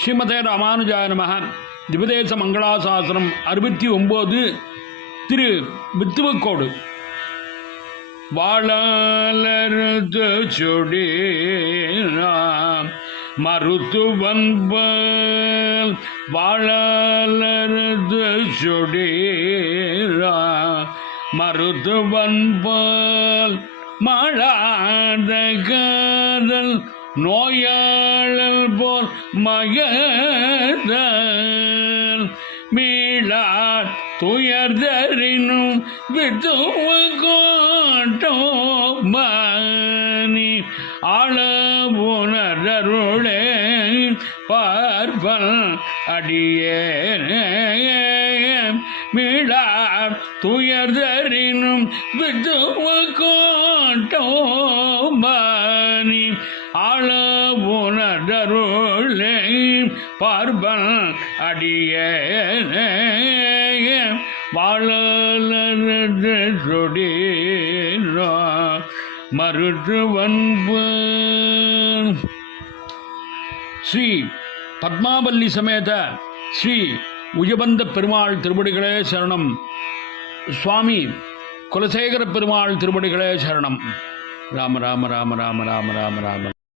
ஸ்ரீமதே ராமானுஜாய நமः. திபதேச மங்களாசாசனம் 69 திரு வித்துவக்கோடு. வாழலருது சுடீராம் மருத்துவன்பல் வாழலருது சுடீராம் மருத்துவன்பல் மழாத காதல் நோயாளல் போல் மகதல் மீளார் துயர்தரினும் வித்துவ கோட்டோமானி ஆளவுணரருளே பார்ப்பல் அடியேனே மீளார் துயர்தரினும் வித்துவ கோட்டோமானி ஆளவுணரருளே பார்ப்பல் அடியேனே வாழலருது சுடீராம் மருத்துவன்பல். ஸ்ரீ பத்மாவல்லி சமேத ஸ்ரீ உயபந்த பெருமாள் திருவடிகளே சரணம். சுவாமி குலசேகர பெருமாள் திருவடிகளே சரணம். ராம ராம ராம ராம ராம ராம ராம.